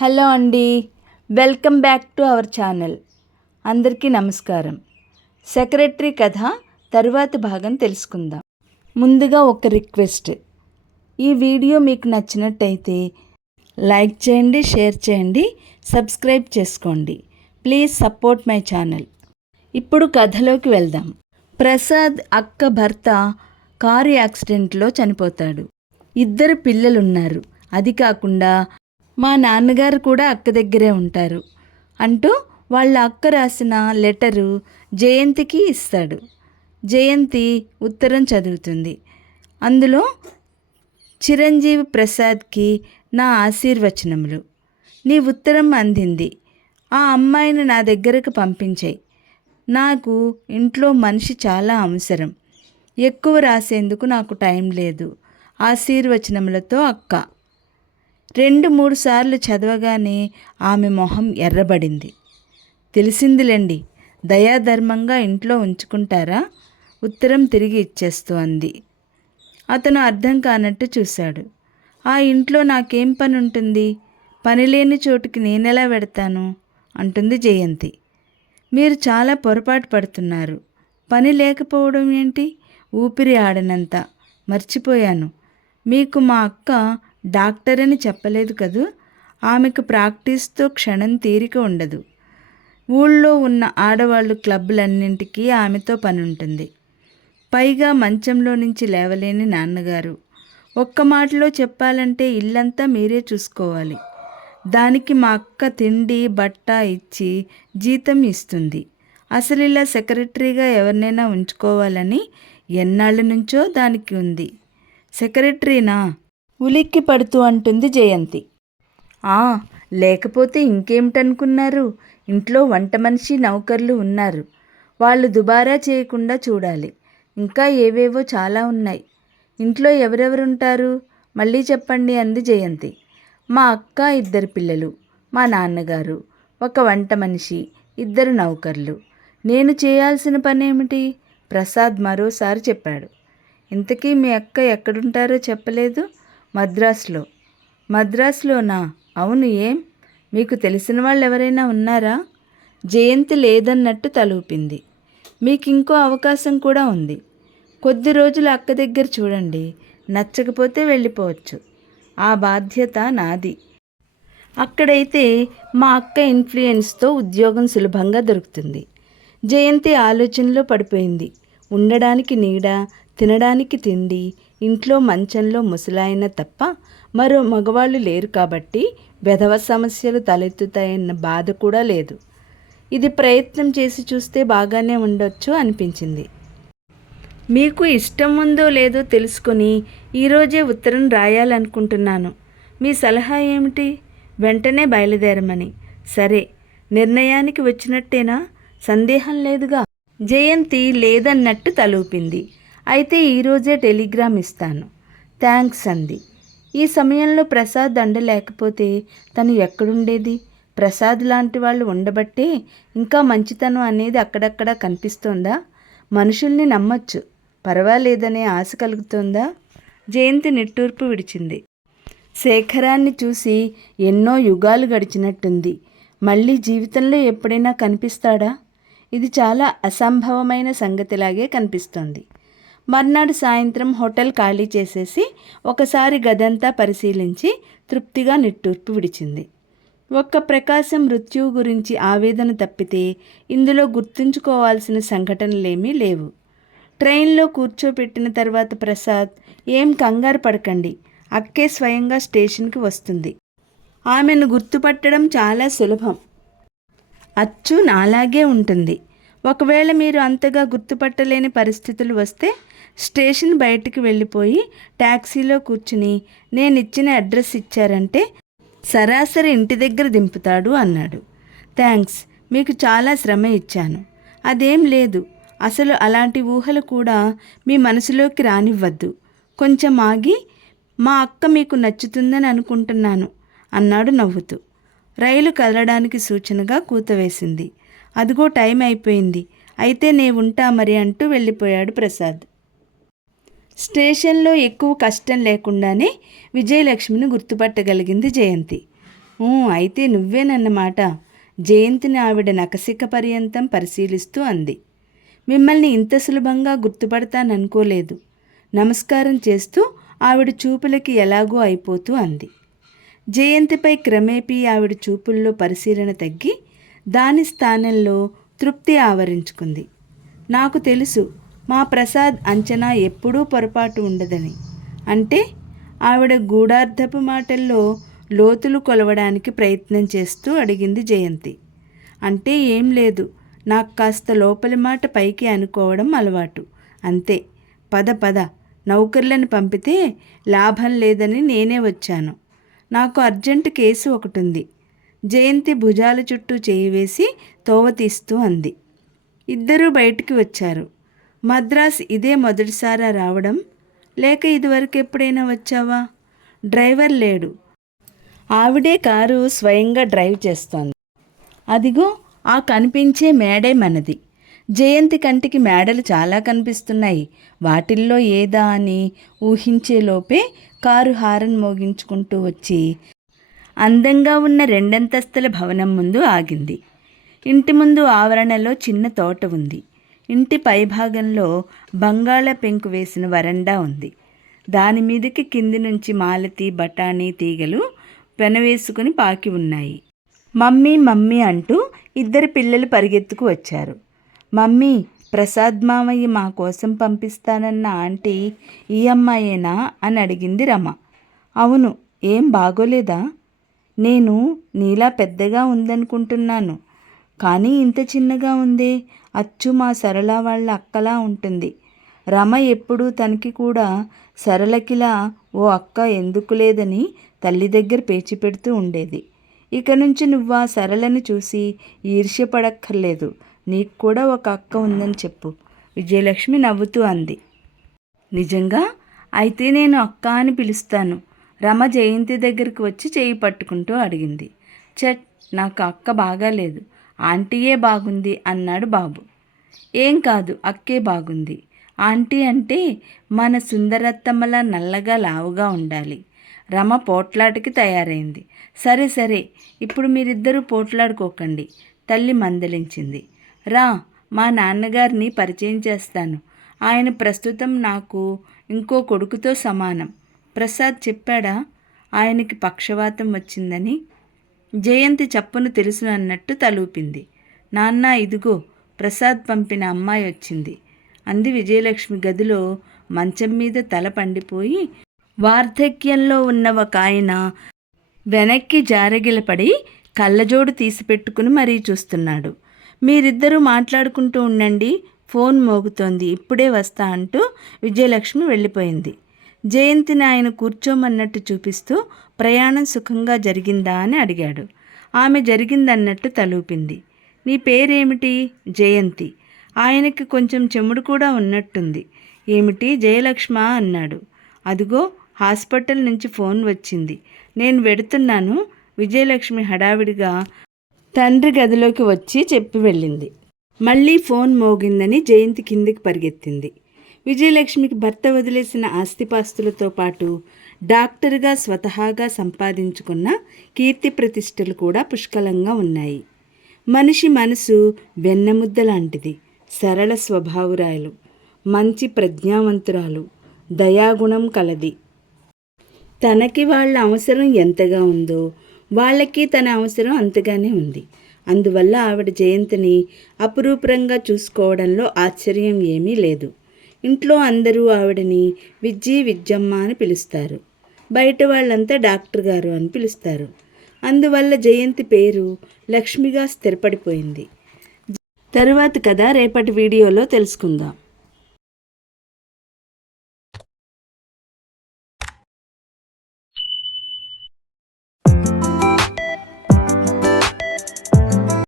Hello అండి. Welcome back to our channel. అందరికీ నమస్కారం. సెక్రటరీ కథ తరువాత భాగం తెలుసుకుందాం. ముందుగా ఒక రిక్వెస్ట్. ఈ వీడియో మీకు నచ్చినట్టయితే లైక్ చేయండి షేర్ చేయండి సబ్స్క్రైబ్ చేసుకోండి. Please support my channel. ఇప్పుడు కథలోకి వెళ్దాం. ప్రసాద్ అక్క భర్త కారు యాక్సిడెంట్లో చనిపోతాడు. ఇద్దరు పిల్లలున్నారు. అది కాకుండా మా నాన్నగారు కూడా అక్క దగ్గరే ఉంటారు అంటూ వాళ్ళ అక్క రాసిన లెటరు జయంతికి ఇస్తాడు. జయంతి ఉత్తరం చదువుతుంది. అందులో చిరంజీవి ప్రసాద్కి నా ఆశీర్వచనములు. నీ ఉత్తరం అందింది. ఆ అమ్మాయిని నా దగ్గరకు పంపించాయి. నాకు ఇంట్లో మనిషి చాలా అవసరం. ఎక్కువ రాసేందుకు నాకు టైం లేదు. ఆశీర్వచనములతో అక్క రెండు మూడు సార్లు చదవగానే ఆమె మొహం ఎర్రబడింది. తెలిసిందిలేండి దయాధర్మంగా ఇంట్లో ఉంచుకుంటారా? ఉత్తరం తిరిగి ఇచ్చేస్తూ అంది. అతను అర్థం కానట్టు చూశాడు. ఆ ఇంట్లో నాకేం పని ఉంటుంది పని లేని చోటుకి నేనెలా పెడతాను అంటుంది జయంతి. మీరు చాలా పొరపాటు పడుతున్నారు. పని లేకపోవడం ఏంటి? ఊపిరి ఆడనంత. మర్చిపోయాను. మీకు మా అక్క డాక్టర్ అని చెప్పలేదు కదూ? ఆమెకు ప్రాక్టీస్తో క్షణం తీరిక ఉండదు. ఊళ్ళో ఉన్న ఆడవాళ్ళు క్లబ్బులన్నింటికీ ఆమెతో పని ఉంటుంది పైగా మంచంలో నుంచి లేవలేని నాన్నగారు. ఒక్క మాటలో చెప్పాలంటే ఇల్లంతా మీరే చూసుకోవాలి. దానికి మా అక్క తిండి బట్ట ఇచ్చి జీతం ఇస్తుంది. అసలు ఇలా సెక్రటరీగా ఎవరినైనా ఉంచుకోవాలని ఎన్నాళ్ళ నుంచో దానికి ఉంది. సెక్రటరీనా? ఉలిక్కి పడుతూ అంటుంది జయంతి. ఆ లేకపోతే ఇంకేమిటనుకున్నారు? ఇంట్లో వంట మనిషి నౌకర్లు ఉన్నారు. వాళ్ళు దుబారా చేయకుండా చూడాలి. ఇంకా ఏవేవో చాలా ఉన్నాయి. ఇంట్లో ఎవరెవరుంటారు? మళ్ళీ చెప్పండి అంది జయంతి. మా అక్క ఇద్దరు పిల్లలు మా నాన్నగారు ఒక వంట మనిషి ఇద్దరు నౌకర్లు. నేను చేయాల్సిన పనేమిటి? ప్రసాద్ మరోసారి చెప్పాడు. ఇంతకీ మీ అక్క ఎక్కడుంటారో చెప్పలేదు? మద్రాసులో. మద్రాసులోనా? అవును ఏం? మీకు తెలిసిన వాళ్ళు ఎవరైనా ఉన్నారా? జయంతి లేదన్నట్టు తలూపింది. మీకు ఇంకో అవకాశం కూడా ఉంది. కొద్ది రోజులు అక్క దగ్గర చూడండి. నచ్చకపోతే వెళ్ళిపోవచ్చు. ఆ బాధ్యత నాది. అక్కడైతే మా అక్క ఇన్ఫ్లుయెన్స్తో ఉద్యోగం సులభంగా దొరుకుతుంది. జయంతి ఆలోచనలో పడిపోయింది. ఉండడానికి నీడ తినడానికి తిండి ఇంట్లో మంచంలో ముసలాయన తప్ప మరో మగవాళ్ళు లేరు కాబట్టి వెధవ సమస్యలు తలెత్తుతాయన్న బాధ కూడా లేదు. ఇది ప్రయత్నం చేసి చూస్తే బాగానే ఉండొచ్చు అనిపించింది. మీకు ఇష్టం ఉందో లేదో తెలుసుకొని ఈరోజే ఉత్తరం రాయాలనుకుంటున్నాను. మీ సలహా ఏమిటి? వెంటనే బయలుదేరమని. సరే నిర్ణయానికి వచ్చినట్టేనా? సందేహం లేదుగా. జయంతి లేదన్నట్టు తలూపింది. అయితే ఈరోజే టెలిగ్రామ్ ఇస్తాను. థ్యాంక్స్ అంది. ఈ సమయంలో ప్రసాద్ దండ లేకపోతే తను ఎక్కడుండేది? ప్రసాద్ లాంటి వాళ్ళు ఉండబట్టే ఇంకా మంచితనం అనేది అక్కడక్కడ కనిపిస్తోందా? మనుషుల్ని నమ్మచ్చు. పర్వాలేదనే ఆశ కలుగుతోందా? జయంతి నిట్టూర్పు విడిచింది. శేఖరాన్ని చూసి ఎన్నో యుగాలు గడిచినట్టుంది. మళ్ళీ జీవితంలో ఎప్పుడైనా కనిపిస్తాడా? ఇది చాలా అసంభవమైన సంగతిలాగే కనిపిస్తోంది. మర్నాడు సాయంత్రం హోటల్ ఖాళీ చేసేసి ఒకసారి గదంతా పరిశీలించి తృప్తిగా నిట్టూర్పు విడిచింది. ఒక్క ప్రకాశం మృత్యువు గురించి ఆవేదన తప్పితే ఇందులో గుర్తుంచుకోవాల్సిన సంఘటనలేమీ లేవు. ట్రైన్లో కూర్చోపెట్టిన తర్వాత ప్రసాద్ ఏం కంగారు పడకండి అక్కే స్వయంగా స్టేషన్కి వస్తుంది. ఆమెను గుర్తుపట్టడం చాలా సులభం. అచ్చు నాలాగే ఉంటుంది. ఒకవేళ మీరు అంతగా గుర్తుపట్టలేని పరిస్థితులు వస్తే స్టేషన్ బయటికి వెళ్ళిపోయి ట్యాక్సీలో కూర్చుని నేను ఇచ్చిన అడ్రస్ ఇచ్చారంటే సరాసరి ఇంటి దగ్గర దింపుతాడు అన్నాడు. థ్యాంక్స్ మీకు చాలా శ్రమ ఇచ్చాను. అదేం లేదు. అసలు అలాంటి ఊహలు కూడా మీ మనసులోకి రానివ్వద్దు. కొంచెం ఆగి మా అక్క మీకు నచ్చుతుందని అనుకుంటున్నాను అన్నాడు నవ్వుతూ. రైలు కదలడానికి సూచనగా కూతవేసింది అదిగో టైం అయిపోయింది. అయితే నే ఉంటా మరి అంటూ వెళ్ళిపోయాడు ప్రసాద్. స్టేషన్లో ఎక్కువ కష్టం లేకుండానే విజయలక్ష్మిని గుర్తుపట్టగలిగింది జయంతి. అయితే నువ్వేనన్నమాట. జయంతిని ఆవిడ నకసిక పర్యంతం పరిశీలిస్తూ అంది. మిమ్మల్ని ఇంత సులభంగా గుర్తుపడతాననుకోలేదు. నమస్కారం చేస్తూ ఆవిడ చూపులకి ఎలాగో అయిపోతూ అంది. జయంతిపై క్రమేపీ ఆవిడ చూపుల్లో పరిశీలన తగ్గి దాని స్థానంలో తృప్తి ఆవరించుకుంది. నాకు తెలుసు మా ప్రసాద్ అంచనా ఎప్పుడూ పొరపాటు ఉండదని. అంటే ఆవిడ గూఢార్థపు మాటల్లో లోతులు కొలవడానికి ప్రయత్నం చేస్తూ అడిగింది జయంతి. అంటే ఏం లేదు నాకు కాస్త లోపలి మాట పైకి అనుకోవడం అలవాటు. అంతే పద పద నౌకర్లను పంపితే లాభం లేదని నేనే వచ్చాను. నాకు అర్జెంటు కేసు ఒకటి ఉంది జయంతి భుజాల చుట్టూ చేయి వేసి తోవ తీస్తూ అంది. ఇద్దరూ బయటికి వచ్చారు. మద్రాస్ ఇదే మొదటిసారా రావడం? లేక ఇదివరకు ఎప్పుడైనా వచ్చావా? డ్రైవర్ లేడు. ఆవిడే కారు స్వయంగా డ్రైవ్ చేస్తోంది. అదిగో ఆ కనిపించే మేడే మనది. జయంతి కంటికి మేడలు చాలా కనిపిస్తున్నాయి. వాటిల్లో ఏదా అని ఊహించేలోపే కారు హారన్ మోగించుకుంటూ వచ్చి అందంగా ఉన్న రెండంతస్తుల భవనం ముందు ఆగింది. ఇంటి ముందు ఆవరణలో చిన్న తోట ఉంది. ఇంటి పైభాగంలో బంగాళ పెంకు వేసిన వరండా ఉంది. దాని మీదకి కింది నుంచి మాలతి బఠానీ తీగలు పెనవేసుకుని పాకి ఉన్నాయి. మమ్మీ మమ్మీ అంటూ ఇద్దరు పిల్లలు పరిగెత్తుకు వచ్చారు. మమ్మీ ప్రసాద్ మామయ్య మా కోసం పంపిస్తానన్న ఆంటీ ఈ అమ్మాయేనా అని అడిగింది రమ. అవును ఏం బాగోలేదా? నేను నీలా పెద్దగా ఉందనుకుంటున్నాను. కానీ ఇంత చిన్నగా ఉందే అచ్చు మా సరళ వాళ్ళ అక్కలా ఉంటుంది. రమ ఎప్పుడూ తనకి కూడా సరళకిలా ఓ అక్క ఎందుకు లేదని తల్లి దగ్గర పేచి పెడుతూ ఉండేది. ఇక నుంచి నువ్వు ఆ సరళని చూసి ఈర్ష్యపడక్కర్లేదు. నీకు కూడా ఒక అక్క ఉందని చెప్పు. విజయలక్ష్మి నవ్వుతూ అంది. నిజంగా? అయితే నేను అక్క అని పిలుస్తాను. రమ జయంతి దగ్గరికి వచ్చి చేయి పట్టుకుంటూ అడిగింది. చట్ నాకు అక్క బాగాలేదు. ఆంటీయే బాగుంది అన్నాడు బాబు. ఏం కాదు అక్కే బాగుంది. ఆంటీ అంటే మన సుందరత్తమ్మలా నల్లగా లావుగా ఉండాలి. రమ పోట్లాటకి తయారైంది. సరే సరే ఇప్పుడు మీరిద్దరూ పోట్లాడుకోకండి. తల్లి మందలించింది. రా మా నాన్నగారిని పరిచయం చేస్తాను. ఆయన ప్రస్తుతం నాకు ఇంకో కొడుకుతో సమానం. ప్రసాద్ చెప్పాడా? ఆయనకి పక్షవాతం వచ్చిందని? జయంతి చప్పును తెలుసు అన్నట్టు తలూపింది. నాన్న ఇదిగో ప్రసాద్ పంపిన అమ్మాయి వచ్చింది. అంది విజయలక్ష్మి గదిలో మంచం మీద తల పండిపోయి వార్ధక్యంలో ఉన్న ఒక ఆయన వెనక్కి జారగిలపడి కళ్ళజోడు తీసిపెట్టుకుని మరీ చూస్తున్నాడు. మీరిద్దరూ మాట్లాడుకుంటూ ఉండండి ఫోన్ మోగుతోంది ఇప్పుడే వస్తా అంటూ విజయలక్ష్మి వెళ్ళిపోయింది. జయంతిని ఆయన కూర్చోమన్నట్టు చూపిస్తూ ప్రయాణం సుఖంగా జరిగిందా అని అడిగాడు. ఆమె జరిగిందన్నట్టు తలూపింది. నీ పేరేమిటి? జయంతి. ఆయనకి కొంచెం చెముడు కూడా ఉన్నట్టుంది. ఏమిటి? జయలక్ష్మ అన్నాడు. అదిగో హాస్పిటల్ నుంచి ఫోన్ వచ్చింది. నేను వెడుతున్నాను. విజయలక్ష్మి హడావిడిగా తండ్రి గదిలోకి వచ్చి చెప్పి వెళ్ళింది. మళ్ళీ ఫోన్ మోగిందని జయంతి కిందికి పరిగెత్తింది. విజయలక్ష్మికి భర్త వదిలేసిన ఆస్తిపాస్తులతో పాటు డాక్టర్గా స్వతహాగా సంపాదించుకున్న కీర్తి ప్రతిష్టలు కూడా పుష్కలంగా ఉన్నాయి. మనిషి మనసు వెన్నముద్ద లాంటిది. సరళ స్వభావురాయలు మంచి ప్రజ్ఞావంతురాలు. దయాగుణం కలది. తనకి వాళ్ళ అవసరం ఎంతగా ఉందో వాళ్ళకి తన అవసరం అంతగానే ఉంది. అందువల్ల ఆవిడ జయంతిని అపురూపరంగా చూసుకోవడంలో ఆశ్చర్యం ఏమీ లేదు. ఇంట్లో అందరూ ఆవిడని విజ్జి విజ్జమ్మ అని పిలుస్తారు. బయట వాళ్ళంతా డాక్టర్ గారు అని పిలుస్తారు. అందువల్ల జయంతి పేరు లక్ష్మిగా స్థిరపడిపోయింది. తరువాత కథ రేపటి వీడియోలో తెలుసుకుందాం.